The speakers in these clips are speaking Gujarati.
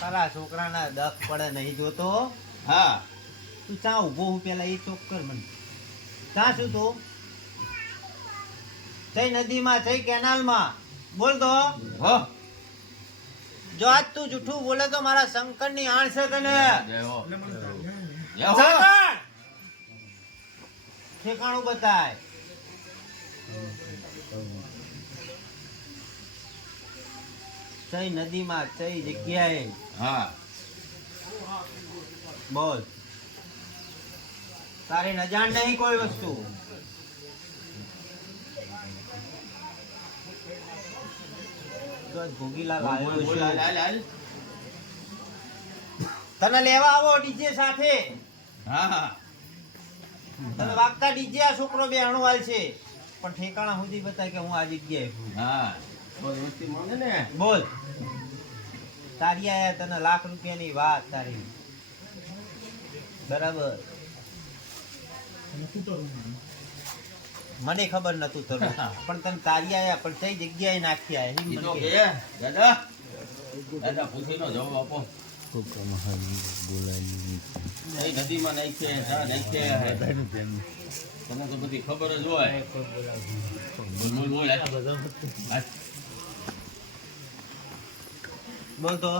તારા છોકરાના દખ પડે નહીં જોતો. હા તું ચા ઉભો હું પેલા એ ચોક કર મને. ચા શું તું થઈ નદીમાં થઈ કેનાલમાં બોલ તો. જો આજ તું જૂઠું બોલે તો મારા શંકર ની આણ છે તને. ઠેકાણું બતાય. કઈ નદીમાં કઈ જગ્યાએ. હા બોલ. તારે નજાણ નહીં કોઈ વસ્તુ. તને લેવા આવો ડીજે સાથે. તને વાગતા ડીજે આ છોકરો બે અણુવાલ છે પણ ઠેકાણા સુધી બતાય કે હું આ જગ્યાએ. બોલ. તારી આયા તને લાખ રૂપિયાની વાત તારી. બરાબર મને ખબર નતું તરું પણ તને તારી આયા પણ કઈ જગ્યાએ નાખી આયા. નદીમાં તને તો બધી ખબર જ હોય. બોલ તો.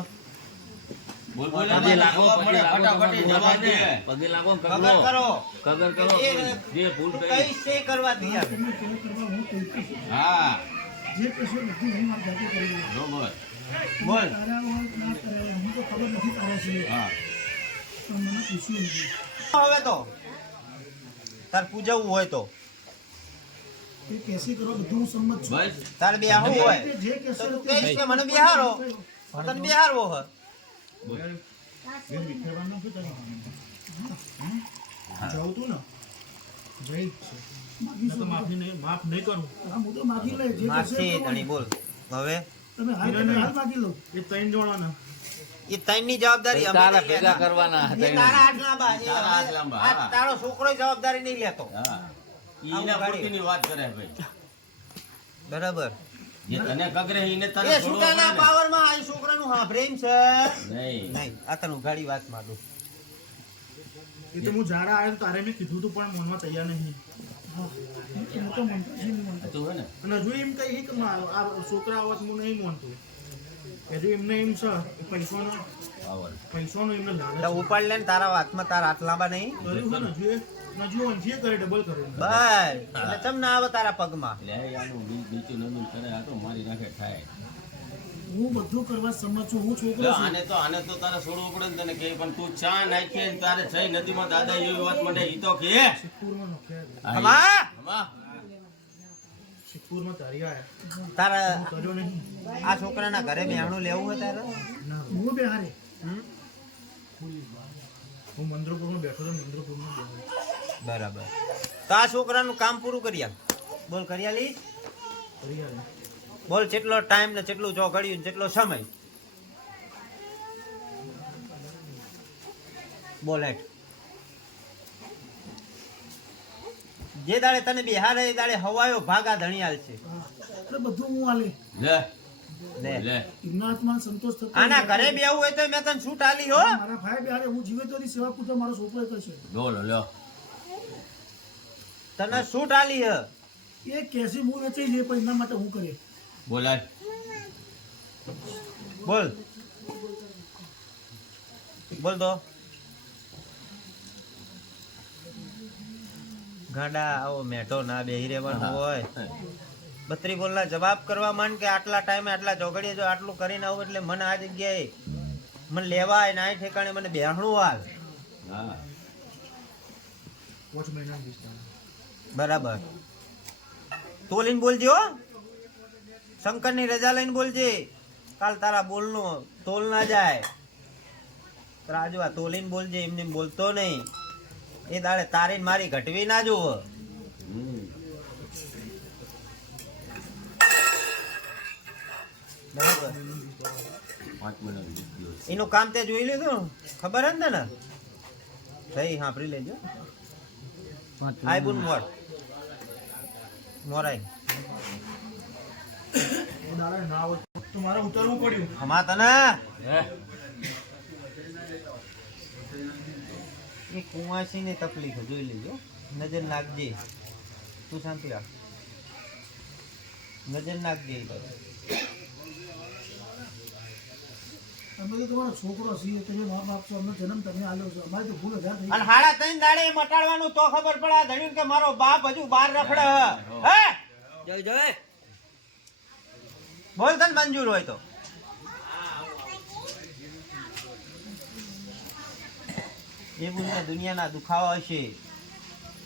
બોલ બોલ. પગે લાગો ફટાફટ જવાબ દે. પગે લાગો કગર કરો. કગર કરો જે ભૂલ કરી કઈ સે કરવા તૈયાર. હા જે કશું નથી હું આપ જાતે કરી લો. બોલ બોલ. હું તો ખબર નથી તારા છે. હા તો મને પૂછ્યું નથી. હવે તો તાર પૂજવું હોય તો એ કેસી કરો બધું હું સંમત છું. બસ તાર બે આવું હોય જે કેસો તો કઈશ કે મને બિહારો તને બિહારવો હ. બોલ એ વિખેરવાનું નથી કરવાનું. જાઉં તું ને જઈ છે તો માફી નહીં માફ નહીં કરું. હા હું તો માફી લે જે માફી તણી બોલ. હવે તમે હાલ માફી લો. એ ત્રણ જોડવાના એ ત્રણની જવાબદારી અમે તારા ભેગા કરવાના. તારા હાથ લાંબા. તારા હાથ લાંબા. તારો છોકરો જવાબદારી નહીં લેતો. હા ઈના પોતીની વાત કરે ભાઈ. બરાબર જે તને કગરે ઈને તને એ સુટાના પાવરમાં આ છોકરાનું હા પ્રેમ છે નહીં નહીં. આ તને ગાડી વાત માંડો. એ તો હું જાડા આયો તારે મે કીધું તું પણ મનમાં તૈયાર નહીં. હા હું તો મનતો જ નહીં મનતો. તો હે ને અને જો એમ કહી કે આ છોકરા આવત હું નહીં મનતો. એ જો એમને એમ છે પૈસાનો પૈસાનો એમને લાલચ તો ઉપાડ લે ને તારા હાથમાં તારા હાથ લાંબા નહીં કર્યું છે ને જો જે કરે ડબલ કરે બસ એટલે ચમ ના આવે તારા પગમાં હું બધું કરવા સમજ છું હું છોકરો છું આને તો તારે છોડવું પડે ને તને કે પણ તું ચા નાખી ને તારે જઈ નદીમાં દાદા એવી વાત મને ઈ તો કે સિદ્ધપુરમાં નોખ્યા હમા સિદ્ધપુરમાં તારી આયા તારા કર્યો નહીં આ છોકરાના ઘરે બેહણું લેવું હોય તારે ના હું બેહારે હમ? હું મંદ્રપુરમાં બેઠો તો મંદ્રપુરમાં બેઠો બરાબર તો આ છોકરાનું કામ પૂરું કરી આલ બોલ કરી આલી કરી આલે બોલ કેટલો ટાઈમ ને કેટલું ચોઘડ્યું ને કેટલો સમય બોલ હેઠ જે દાડે તને બિહાર એ દાડે હવાયો ભાગા ધણિયાલ છે એટલે બધું હું આલે લે લે લે એમના આત્માને સંતોષ થતો આના ઘરે બેવું હોય તો મેં તને છૂટ આલી હો મારા ભાઈ બેહારે હું જીવે તો સેવા પૂજા મારો છોકરો કરશે લો લો તને છૂટ આલી હ એ કેસી હું વેચાઈ જાય પણ એના માટે હું કરે બોલાય બોલ બોલ તો ગાડા આવો મેઠો ના બેહી રહેવાનું હોય બત્રી બોલના જવાબ કરવા માંડ કે આટલા ટાઈમે આટલા ચોઘડીએ જો આટલું કરીને આવું એટલે મને આ જગ્યાએ મને લેવાય ના ઠેકાણે મને બેહણું હાલ હા 5 મહિના વિસ્તાર બરાબર તોલીને બોલજો હો. શંકરની રજા લઈને બોલજે કાલ તારા બોલનો તોલ ના જાય રાજવા તોલીને બોલજે એમને બોલતો નહીં એ દાડે તારી ને મારી ઘટવી ના જોવો બરાબર 5 મિનિટ એનું કામ તે જોઈ લીધું ખબર હે ને સહી સાંભળી લેજો આઈ બુન મોર મોરાઈ દાડા ના હોય તો મારે ઉતરવું પડ્યું હમા તને એ કુંવાસી ની તકલીફ જોઈ લેજો નજર નાખજે તું શાંતિ રાખ નજર નાખજે એ બાજુ. અમે તો તમારો છોકરો છીએ તમે મા બાપ છો અમને જન્મ તમે આલ્યો છો અમારી તો ભૂલ હજાર થઈ અને હાડા ત્રણ દાડે મટાડવાનું તો ખબર પડે આ ધણ્યું કે મારો બાપ હજુ બહાર રખડે હે જય જય બોલ તને મંજૂર હોય તો એ બોલને દુનિયાના દુખાવા હશે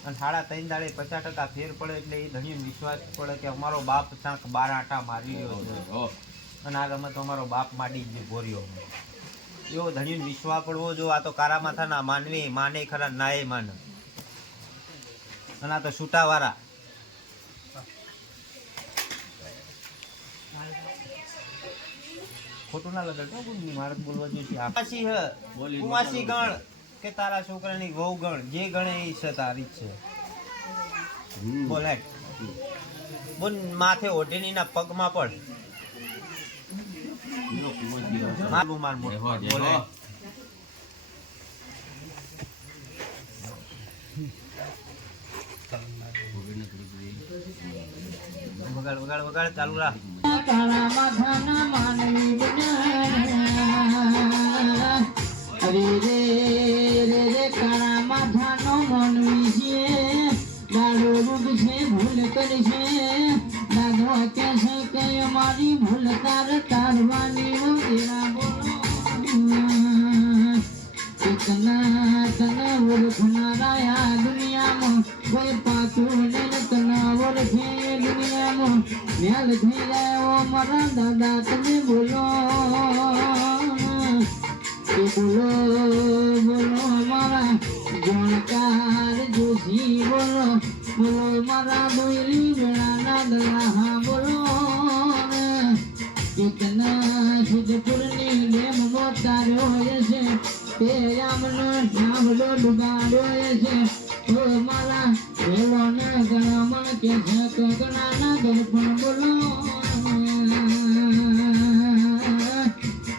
અને સાડા ત્રણ દાડે 50% ફેર પડે એટલે એ ધણ્યું વિશ્વાસ પડે કે અમારો બાપ ચાંક 12 આટા મારી રહ્યો છે અને આ ગમે તો અમારો બાપ માડી જ ભોર્યો એવો ધણ્યું વિશ્વાસ પડવો જો આ તો કારા માથાના માનવી માને ખરા નાય માને અને આ તો છૂટાવાળા ખોટું ના લગાડતો બુનની મારે બોલવા જોઈએ આપાસી હ કુવાસી ગણ કે તારા છોકરાની વહુ ગણ જે ગણે એ છે તારી જ છે બોલે બોન માથે ઓઢીની ના પગમાં પડ માર મોટો બોલે વગાડ વગાડ વગાડ ચાલુ રાખ કાળા માથાના માનવી બન્યા અરે રે રે રે કાળા માથાનો માનવી છે દાડો રૂપ છે ભૂલ કરી છે દાદો કે છે કે અમારી ભૂલ તાર તારવાની એવા બોલો તના તના ઓળખનારા આ દુનિયામાં કોઈ પાછું નહીં તના ઓળખે દુનિયામાં મેલ થઈ જાય ઓ મારા દાદા તમે બોલો કે બોલો બોલો મારા જાણકાર જોશી બોલો બોલો મારા બોલી વેળાના દલા બોલો કેટલા સિદ્ધપુરની ડેમ મોતાર્યો છે તે રામનો નામલો ડુબાડ્યો છે ઓ મારા વેળોને ગણામણ કે છે કગણાના દર્પણ બોલો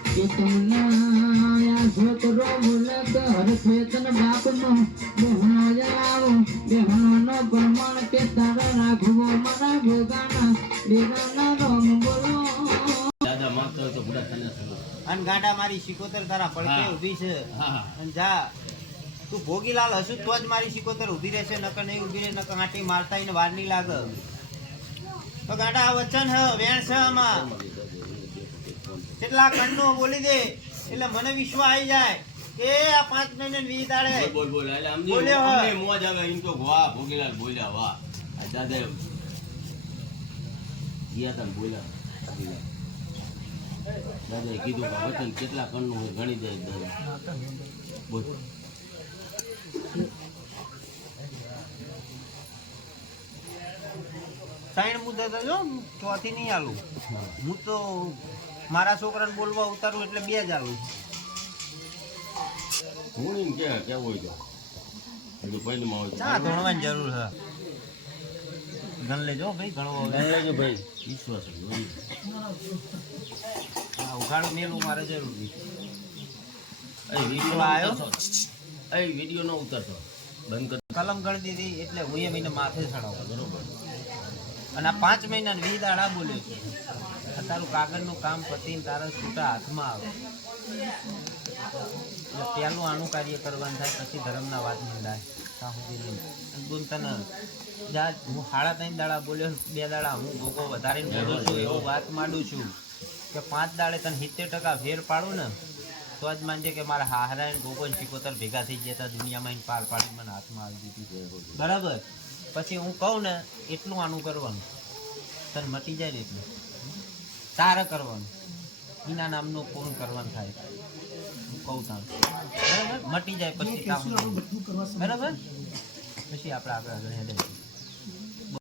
કે તમને છોકરો બોલે કે હરખેતન બાપનો બેહણો જલાવો બેહણોનો પ્રમાણ કે તારે રાખવો મારા ભોગાના ભેગાના રોમ બોલો દાદા માંગતો હોય તો બુડા ખાને અને અને ગાંડા મારી શિકોતર તારા પડકે હા. ઊભી છે હા અને જા તું ભોગીલાલ હશું તો જ મારી શિકોતર ઊભી રહેશે નકર નહીં ઊભી રહે નકર આંટી મારતા એને વાર નહીં લાગે તો ગાંડા આ વચન હ વેણ છે આમાં કેટલા કણનો બોલી દે એટલે મને વિશ્વાસ આવી જાય કે આ 5 મહિને 20 દાડે બોલ બોલ એટલે સમજી બોલ્યો હોય. અમને મોજ આવે એમ તો વાહ ભોગીલાલ બોલ્યા વાહ આ દાદા ગયા તા ને બોલ્યા ભોગીલાલ. દાદાએ કીધું કે વચન કેટલા કણનું હોય ગણી દે દાદા બોલ સાઈન મુદ્દા તો જો ચોથી નહીં આલું હું તો મારા છોકરાને બોલવા ઉતારું એટલે 2 જ આલું હું એમ કે કેવું હોય તો હજુ પહેલીમાં હોય ચા ધોણવાની જરૂર છે ગણ લેજો ભાઈ ઘણો લેજો ભાઈ વિશ્વાસ હોય. ઉઘાડો મેલું મારે જરૂરી એ વિડીયો આવ્યો? વિડીયો નો ઉતારતો બંધ કર કલમ ગણી દીધી એટલે હું એ મહિને માથે ચડાવું બરોબર અને આ 5 મહિના ને 20 દાડા બોલ્યો છે આ તારું કાગળનું કામ પતીને તારા છૂટા હાથમાં આવે એટલે પહેલું આનું કાર્ય કરવાનું થાય પછી ધર્મના વાત મંડાય ત્યાં સુધી નહીં અને બોલ તને જા હું 3.5 દાડા બોલ્યો 2 દાડા હું ભોગો વધારીને બોલું છું એવું વાત માંડું છું કે 5 દાડે તને 70% ફેર પાડું ને તો જ માનજે કે મારા હાહરા ને ગોગો ને શિકોતર ભેગા થઈ ગયા હતા દુનિયામાં એને પાર પાડી મને હાથમાં આવી દીધી બરાબર પછી હું કહું ને એટલું આનું કરવાનું તને મટી જાય ને એટલું તારે કરવાનું એના નામનું પૂર્ણ કરવાનું થાય હું કહું તાણ બરાબર મટી જાય પછી કામ બધું કરવા સમજ બરાબર પછી આપણે આગળ આગળ હેડે